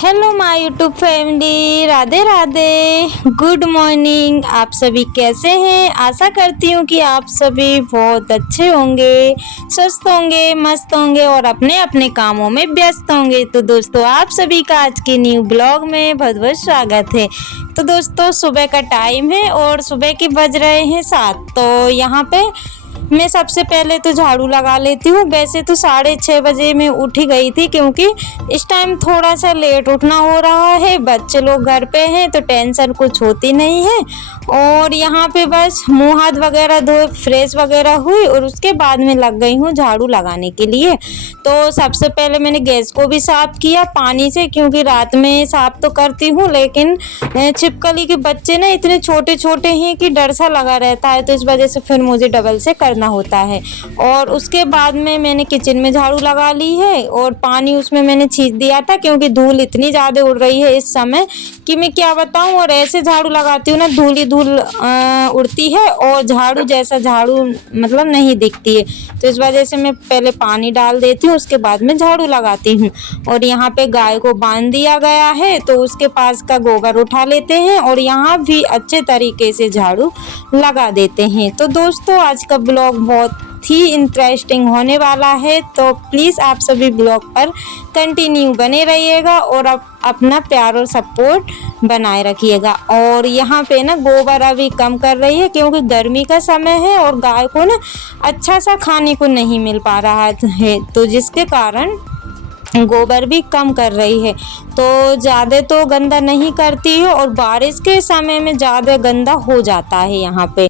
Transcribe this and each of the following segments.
Hello my YouTube family, Radhe Radhe, good morning. आप सभी कैसे हैं? आशा करती हूँ कि आप सभी बहुत अच्छे होंगे, स्वस्थ होंगे, मस्त होंगे और अपने अपने कामों में व्यस्त होंगे। तो दोस्तों, आप सभी का आज के न्यू ब्लॉग में बहुत बहुत स्वागत है। तो दोस्तों, सुबह का टाइम है और सुबह के बज रहे हैं 7। तो यहाँ पे मैं सबसे पहले तो झाड़ू लगा लेती हूँ। वैसे तो 6:30 बजे मैं उठ ही गई थी, क्योंकि इस टाइम थोड़ा सा लेट उठना हो रहा है। बच्चे लोग घर पे हैं तो टेंशन कुछ होती नहीं है। और यहाँ पे बस मुँह हाथ वगैरह धो फ्रेश वगैरह हुई और उसके बाद में लग गई हूँ झाड़ू लगाने के लिए। तो सबसे पहले मैंने गैस को भी साफ़ किया पानी से, क्योंकि रात में साफ़ तो करती हूँ लेकिन छिपकली के बच्चे ना इतने छोटे छोटे हैं कि डर सा लगा रहता है, तो इस वजह से फिर मुझे डबल से करना होता है। और उसके बाद में मैंने किचन में झाड़ू लगा ली है और पानी उसमें मैंने छींच दिया था, क्योंकि धूल इतनी ज़्यादा उड़ रही है इस समय कि मैं क्या बताऊं। और ऐसे झाड़ू लगाती हूँ ना, धूल ही धूल उड़ती है और झाड़ू जैसा झाड़ू मतलब नहीं दिखती है। तो इस वजह से मैं पहले पानी डाल देती हूँ, उसके बाद में झाड़ू लगाती हूँ। और यहाँ पे गाय को बांध दिया गया है तो उसके पास का गोबर उठा लेते हैं और यहाँ भी अच्छे तरीके से झाड़ू लगा देते हैं। तो दोस्तों, आज का ब्लॉग बहुत ही इंटरेस्टिंग होने वाला है, तो प्लीज़ आप सभी ब्लॉग पर कंटिन्यू बने रहिएगा और अपना प्यार और सपोर्ट बनाए रखिएगा। और यहाँ पे ना गोबर अभी कम कर रही है, क्योंकि गर्मी का समय है और गाय को ना अच्छा सा खाने को नहीं मिल पा रहा है, तो जिसके कारण गोबर भी कम कर रही है। तो ज़्यादा तो गंदा नहीं करती है और बारिश के समय में ज़्यादा गंदा हो जाता है यहाँ पे।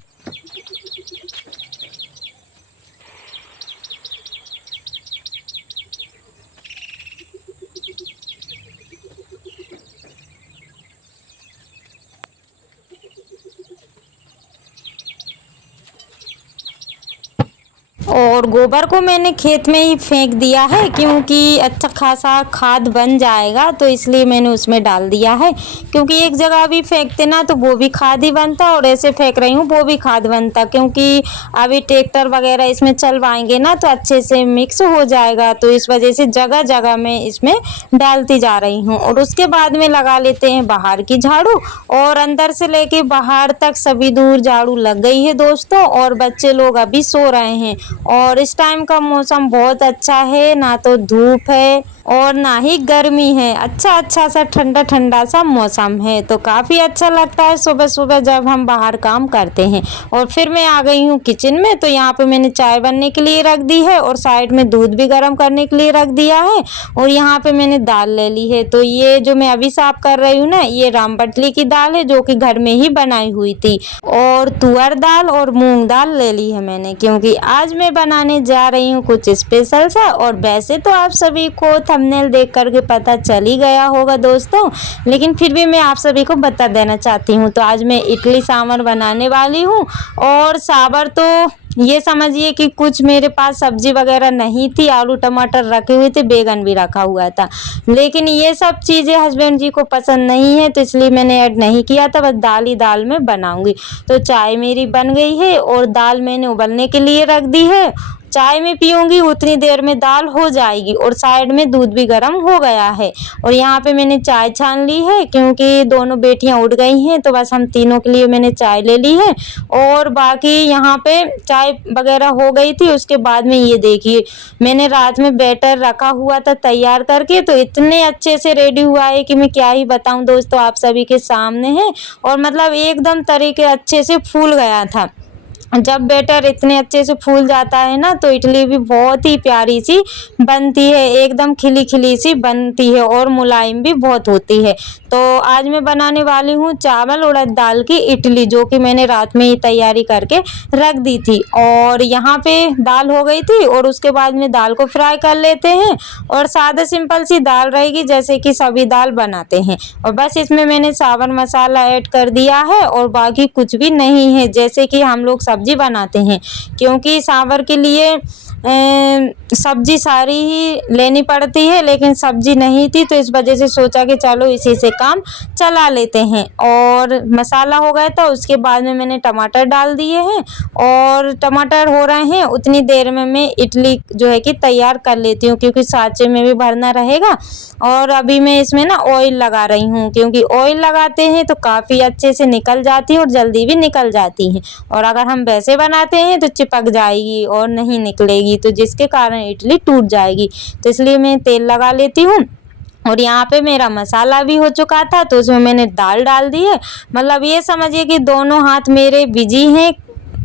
और गोबर को मैंने खेत में ही फेंक दिया है, क्योंकि अच्छा खासा खाद बन जाएगा, तो इसलिए मैंने उसमें डाल दिया है। क्योंकि एक जगह भी फेंकते ना तो वो भी खाद ही बनता और ऐसे फेंक रही हूँ वो भी खाद बनता, क्योंकि अभी ट्रैक्टर वगैरह इसमें चलवाएंगे ना तो अच्छे से मिक्स हो जाएगा। तो इस वजह से जगह जगह में इसमें डालती जा रही हूँ। और उसके बाद में लगा लेते हैं बाहर की झाड़ू, और अंदर से लेके बाहर तक सभी दूर झाड़ू लग गई है दोस्तों। और बच्चे लोग अभी सो रहे हैं और इस टाइम का मौसम बहुत अच्छा है, ना तो धूप है और ना ही गर्मी है। अच्छा सा ठंडा ठंडा सा मौसम है, तो काफ़ी अच्छा लगता है सुबह सुबह जब हम बाहर काम करते हैं। और फिर मैं आ गई हूँ किचन में, तो यहाँ पे मैंने चाय बनने के लिए रख दी है और साइड में दूध भी गर्म करने के लिए रख दिया है। और यहाँ पे मैंने दाल ले ली है, तो ये जो मैं अभी साफ कर रही हूँ ना, ये रामबटली की दाल है जो कि घर में ही बनाई हुई थी। और तुअर दाल और मूंग दाल ले ली है मैंने, क्योंकि आज मैं बनाने जा रही हूँ कुछ स्पेशल सा। और वैसे तो आप सभी को थंबनेल देख करके पता चल ही गया होगा दोस्तों, लेकिन फिर भी मैं आप सभी को बता देना चाहती हूँ। तो आज मैं इडली सांभर बनाने वाली हूँ। और सांभर तो ये समझिए कि कुछ मेरे पास सब्जी वगैरह नहीं थी, आलू टमाटर रखे हुए थे, बैगन भी रखा हुआ था, लेकिन ये सब चीज़ें हस्बैंड जी को पसंद नहीं है, तो इसलिए मैंने ऐड नहीं किया था। बस दाल ही दाल में बनाऊंगी। तो चाय मेरी बन गई है और दाल मैंने उबलने के लिए रख दी है। चाय में पीऊँगी उतनी देर में दाल हो जाएगी और साइड में दूध भी गर्म हो गया है। और यहाँ पे मैंने चाय छान ली है, क्योंकि दोनों बेटियाँ उठ गई हैं, तो बस हम तीनों के लिए मैंने चाय ले ली है। और बाकी यहाँ पे चाय वगैरह हो गई थी। उसके बाद में ये देखिए, मैंने रात में बैटर रखा हुआ था तैयार करके, तो इतने अच्छे से रेडी हुआ है कि मैं क्या ही बताऊँ दोस्तों, आप सभी के सामने है। और मतलब एकदम तरीके अच्छे से फूल गया था। जब बैटर इतने अच्छे से फूल जाता है ना, तो इडली भी बहुत ही प्यारी सी बनती है, एकदम खिली खिली सी बनती है और मुलायम भी बहुत होती है। तो आज मैं बनाने वाली हूँ चावल उड़द दाल की इडली, जो कि मैंने रात में ही तैयारी करके रख दी थी। और यहाँ पे दाल हो गई थी और उसके बाद में दाल को फ्राई कर लेते हैं। और सादा सिंपल सी दाल रहेगी जैसे कि सभी दाल बनाते हैं। और बस इसमें मैंने सांभर मसाला ऐड कर दिया है और बाकी कुछ भी नहीं है, जैसे कि हम लोग सब्जी बनाते हैं। क्योंकि सांभर के लिए सब्जी सारी ही लेनी पड़ती है, लेकिन सब्जी नहीं थी तो इस वजह से सोचा कि चलो इसी से काम चला लेते हैं। और मसाला हो गया था, उसके बाद में मैंने टमाटर डाल दिए हैं और टमाटर हो रहे हैं उतनी देर में मैं इडली जो है कि तैयार कर लेती हूँ, क्योंकि सांचे में भी भरना रहेगा। और अभी मैं इसमें ना ऑयल लगा रही हूँ, क्योंकि ऑयल लगाते हैं तो काफ़ी अच्छे से निकल जाती है और जल्दी भी निकल जाती है, और अगर हम वैसे बनाते हैं तो चिपक जाएगी और नहीं निकलेगी, तो जिसके कारण इडली टूट जाएगी। तो इसलिए मैं तेल लगा लेती हूँ। और यहाँ पे मेरा मसाला भी हो चुका था तो उसमें मैंने दाल डाल दी है। मतलब ये समझिए कि दोनों हाथ मेरे बिजी हैं।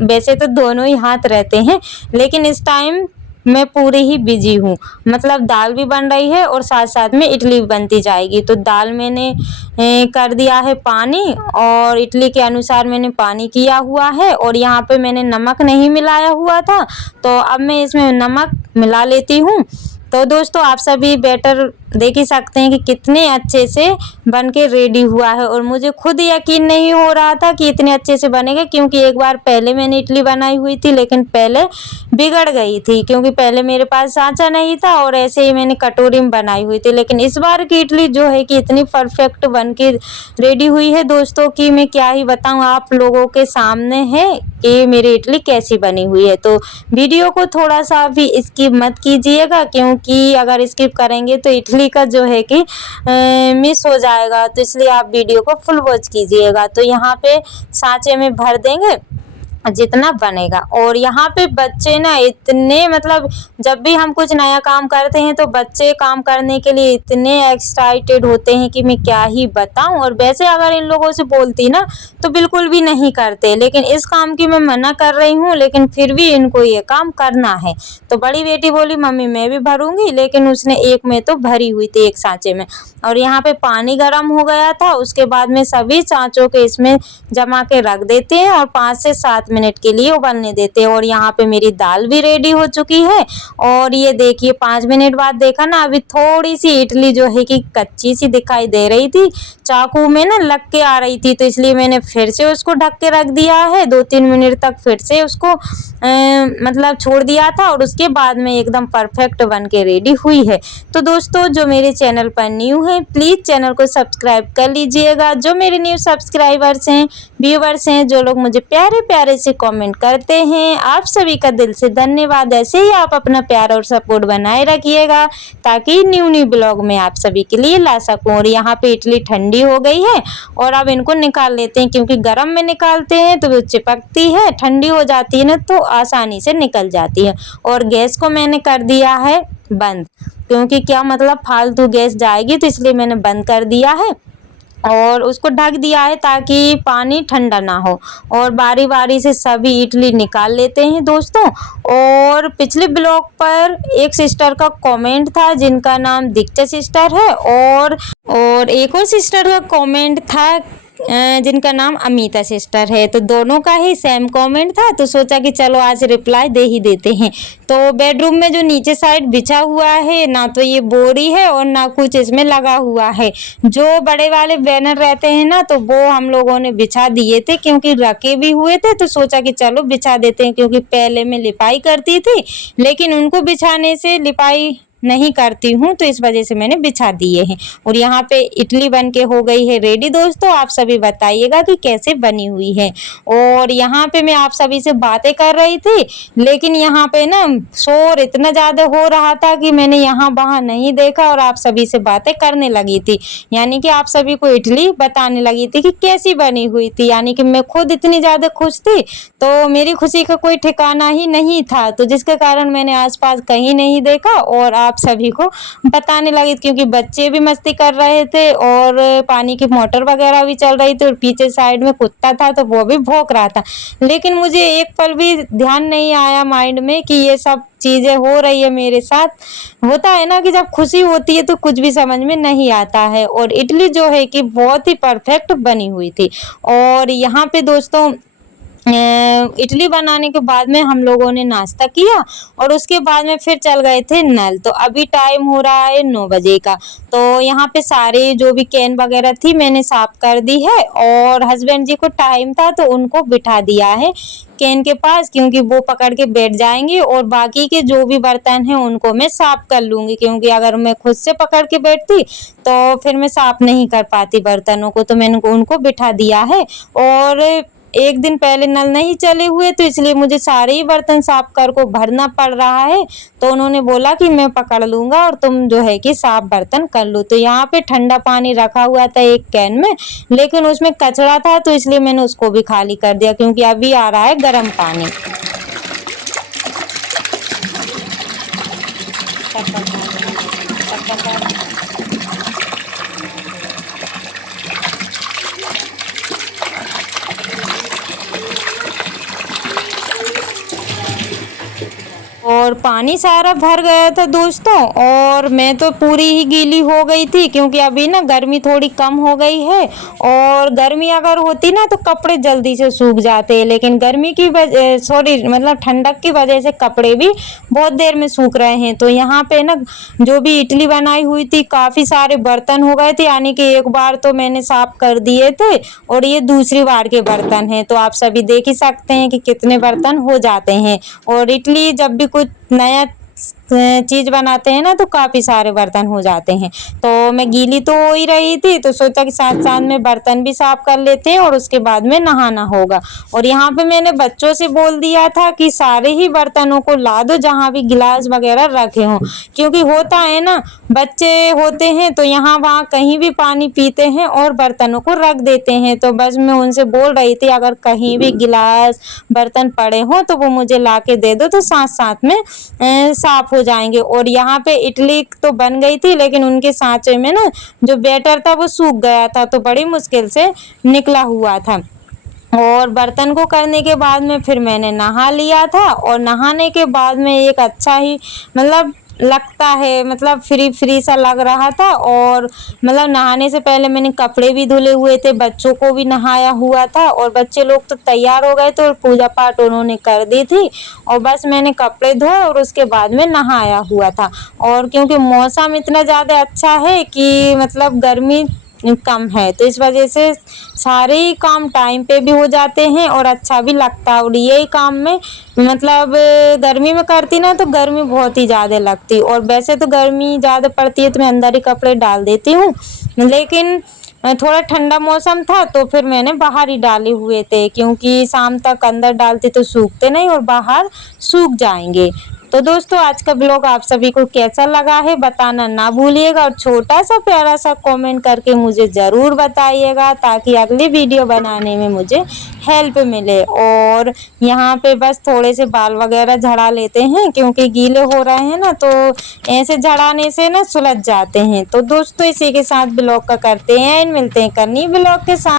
वैसे तो दोनों ही हाथ रहते हैं, लेकिन इस टाइम मैं पूरी ही बिजी हूँ। मतलब दाल भी बन रही है और साथ साथ में इडली भी बनती जाएगी। तो दाल मैंने कर दिया है पानी, और इडली के अनुसार मैंने पानी किया हुआ है। और यहाँ पे मैंने नमक नहीं मिलाया हुआ था, तो अब मैं इसमें नमक मिला लेती हूँ। तो दोस्तों आप सभी बैटर देख ही सकते हैं कि कितने अच्छे से बन के रेडी हुआ है, और मुझे खुद यकीन नहीं हो रहा था कि इतने अच्छे से बनेगा, क्योंकि एक बार पहले मैंने इडली बनाई हुई थी, लेकिन पहले बिगड़ गई थी, क्योंकि पहले मेरे पास सांचा नहीं था और ऐसे ही मैंने कटोरी में बनाई हुई थी। लेकिन इस बार की इडली जो है कि इतनी परफेक्ट बन के रेडी हुई है दोस्तों कि मैं क्या ही बताऊँ, आप लोगों के सामने है कि मेरी इडली कैसी बनी हुई है। तो वीडियो को थोड़ा सा भी स्किप मत कीजिएगा, क्योंकि अगर स्किप करेंगे तो इडली का जो है कि मिस हो जाएगा, तो इसलिए आप वीडियो को फुल वॉच कीजिएगा। तो यहाँ पे सांचे में भर देंगे जितना बनेगा। और यहाँ पे बच्चे ना इतने, मतलब जब भी हम कुछ नया काम करते हैं तो बच्चे काम करने के लिए इतने एक्साइटेड होते हैं कि मैं क्या ही बताऊं। और वैसे अगर इन लोगों से बोलती ना तो बिल्कुल भी नहीं करते, लेकिन इस काम की मैं मना कर रही हूँ, लेकिन फिर भी इनको ये काम करना है। तो बड़ी बेटी बोली मम्मी मैं भी भरूंगी, लेकिन उसने एक में तो भरी हुई थी एक सांचे में। और यहाँ पे पानी गर्म हो गया था, उसके बाद में सभी सांचों के इसमें जमा के रख देते हैं और 5 से 7 मिनट के लिए उबलने देते हैं। और यहाँ पे मेरी दाल भी रेडी हो चुकी है। और ये देखिए 5 मिनट बाद देखा ना, अभी थोड़ी सी इडली जो है कि कच्ची सी दिखाई दे रही थी, चाकू में ना लग के आ रही थी, तो इसलिए मैंने फिर से उसको ढक के रख दिया है 2-3 मिनट तक, फिर से उसको मतलब छोड़ दिया था, और उसके बाद में एकदम परफेक्ट बन के रेडी हुई है। तो दोस्तों जो मेरे चैनल पर न्यू है प्लीज़ चैनल को सब्सक्राइब कर लीजिएगा। जो मेरे न्यू सब्सक्राइबर्स हैं, व्यूवर्स हैं, जो लोग मुझे प्यारे प्यारे से कमेंट करते हैं, आप सभी का दिल से धन्यवाद। ऐसे ही आप अपना प्यार और सपोर्ट बनाए रखिएगा, ताकि न्यू ब्लॉग में आप सभी के लिए ला सकूं। और यहाँ पे इडली ठंडी हो गई है और अब इनको निकाल लेते हैं, क्योंकि गर्म में निकालते हैं तो वो चिपकती है, ठंडी हो जाती है ना तो आसानी से निकल जाती है। और गैस को मैंने कर दिया है बंद, क्योंकि क्या मतलब फालतू गैस जाएगी, तो इसलिए मैंने बंद कर दिया है और उसको ढक दिया है ताकि पानी ठंडा ना हो। और बारी बारी से सभी इडली निकाल लेते हैं दोस्तों। और पिछले ब्लॉग पर एक सिस्टर का कमेंट था जिनका नाम दीक्षा सिस्टर है, और एक और सिस्टर का कमेंट था जिनका नाम अमिता सिस्टर है। तो दोनों का ही सेम कमेंट था, तो सोचा कि चलो आज रिप्लाई दे ही देते हैं। तो बेडरूम में जो नीचे साइड बिछा हुआ है ना, तो ये बोरी है और ना कुछ इसमें लगा हुआ है। जो बड़े वाले बैनर रहते हैं ना, तो वो हम लोगों ने बिछा दिए थे, क्योंकि रखे भी हुए थे, तो सोचा कि चलो बिछा देते हैं। क्योंकि पहले मैं लिपाई करती थी, लेकिन उनको बिछाने से लिपाई नहीं करती हूँ, तो इस वजह से मैंने बिछा दिए हैं। और यहाँ पे इडली बन के हो गई है रेडी दोस्तों। आप सभी बताइएगा कि कैसे बनी हुई है। और यहाँ पे मैं आप सभी से बातें कर रही थी, लेकिन यहाँ पे ना शोर इतना ज़्यादा हो रहा था कि मैंने यहाँ वहाँ नहीं देखा और आप सभी से बातें करने लगी थी। यानी कि आप सभी को इडली बताने लगी थी कि कैसी बनी हुई थी। यानी कि मैं खुद इतनी ज़्यादा खुश थी, तो मेरी खुशी का कोई ठिकाना ही नहीं था, तो जिसके कारण मैंने आसपास कहीं नहीं देखा और आप सभी को बताने लगी, क्योंकि बच्चे भी मस्ती कर रहे थे और पानी की मोटर वगैरह भी चल रही थी, और पीछे साइड में कुत्ता था तो वो भी भौंक रहा था। लेकिन मुझे एक पल भी ध्यान नहीं आया माइंड में कि ये सब चीज़ें हो रही है मेरे साथ। होता है ना कि जब खुशी होती है तो कुछ भी समझ में नहीं आता है। और इडली जो है कि बहुत ही परफेक्ट बनी हुई थी। और यहाँ पे दोस्तों इडली बनाने के बाद में हम लोगों ने नाश्ता किया और उसके बाद में फिर चल गए थे नल। तो अभी टाइम हो रहा है 9 बजे का। तो यहाँ पे सारे जो भी कैन वगैरह थी मैंने साफ कर दी है और हस्बैंड जी को टाइम था तो उनको बिठा दिया है कैन के पास, क्योंकि वो पकड़ के बैठ जाएंगे और बाकी के जो भी बर्तन हैं उनको मैं साफ कर लूँगी, क्योंकि अगर मैं खुद से पकड़ के बैठती तो फिर मैं साफ नहीं कर पाती बर्तनों को। तो मैंने उनको बिठा दिया है और एक दिन पहले नल नहीं चले हुए तो इसलिए मुझे सारे ही बर्तन साफ कर को भरना पड़ रहा है। तो उन्होंने बोला कि मैं पकड़ लूँगा और तुम जो है कि साफ बर्तन कर लो। तो यहाँ पे ठंडा पानी रखा हुआ था एक कैन में, लेकिन उसमें कचरा था तो इसलिए मैंने उसको भी खाली कर दिया, क्योंकि अभी आ रहा है गर्म पानी। और पानी सारा भर गया था दोस्तों और मैं तो पूरी ही गीली हो गई थी, क्योंकि अभी ना गर्मी थोड़ी कम हो गई है। और गर्मी अगर होती ना तो कपड़े जल्दी से सूख जाते, लेकिन गर्मी की वजह मतलब ठंडक की वजह से कपड़े भी बहुत देर में सूख रहे हैं। तो यहाँ पे ना जो भी इडली बनाई हुई थी काफ़ी सारे बर्तन हो गए थे, यानी कि एक बार तो मैंने साफ कर दिए थे और ये दूसरी बार के बर्तन हैं। तो आप सभी देख ही सकते हैं कि कितने बर्तन हो जाते हैं। और इडली जब भी कुछ नया चीज़ बनाते हैं ना तो काफ़ी सारे बर्तन हो जाते हैं। तो मैं गीली तो हो ही रही थी तो सोचा कि साथ साथ में बर्तन भी साफ कर लेते हैं और उसके बाद में नहाना होगा। और यहाँ पे मैंने बच्चों से बोल दिया था कि सारे ही बर्तनों को ला दो जहाँ भी गिलास वगैरह रखे हों, क्योंकि होता है ना बच्चे होते हैं तो यहाँ वहाँ कहीं भी पानी पीते हैं और बर्तनों को रख देते हैं। तो बस मैं उनसे बोल रही थी अगर कहीं भी गिलास बर्तन पड़े हों तो वो मुझे ला के दे दो, तो साथ साथ में साफ हो जाएंगे। और यहाँ पे इडली तो बन गई थी, लेकिन उनके सांचे में ना जो बैटर था वो सूख गया था, तो बड़ी मुश्किल से निकला हुआ था। और बर्तन को करने के बाद में फिर मैंने नहा लिया था और नहाने के बाद में एक अच्छा ही मतलब लगता है, मतलब फ्री फ्री सा लग रहा था। और मतलब नहाने से पहले मैंने कपड़े भी धुले हुए थे, बच्चों को भी नहाया हुआ था और बच्चे लोग तो तैयार हो गए थे और पूजा पाठ उन्होंने कर दी थी और बस मैंने कपड़े धोए और उसके बाद में नहाया हुआ था। और क्योंकि मौसम इतना ज़्यादा अच्छा है कि मतलब गर्मी कम है तो इस वजह से सारे ही काम टाइम पे भी हो जाते हैं और अच्छा भी लगता है। और यही काम में मतलब गर्मी में करती ना तो गर्मी बहुत ही ज़्यादा लगती, और वैसे तो गर्मी ज़्यादा पड़ती है तो मैं अंदर ही कपड़े डाल देती हूँ, लेकिन थोड़ा ठंडा मौसम था तो फिर मैंने बाहर ही डाले हुए थे, क्योंकि शाम तक अंदर डालते तो सूखते नहीं और बाहर सूख जाएंगे। तो दोस्तों आज का ब्लॉग आप सभी को कैसा लगा है बताना ना भूलिएगा और छोटा सा प्यारा सा कमेंट करके मुझे ज़रूर बताइएगा, ताकि अगली वीडियो बनाने में मुझे हेल्प मिले। और यहाँ पे बस थोड़े से बाल वगैरह झड़ा लेते हैं, क्योंकि गीले हो रहे हैं ना तो ऐसे झड़ाने से ना सुलझ जाते हैं। तो दोस्तों इसी के साथ ब्लॉग का करते हैं, मिलते हैं कन्नी ब्लॉग के साथ।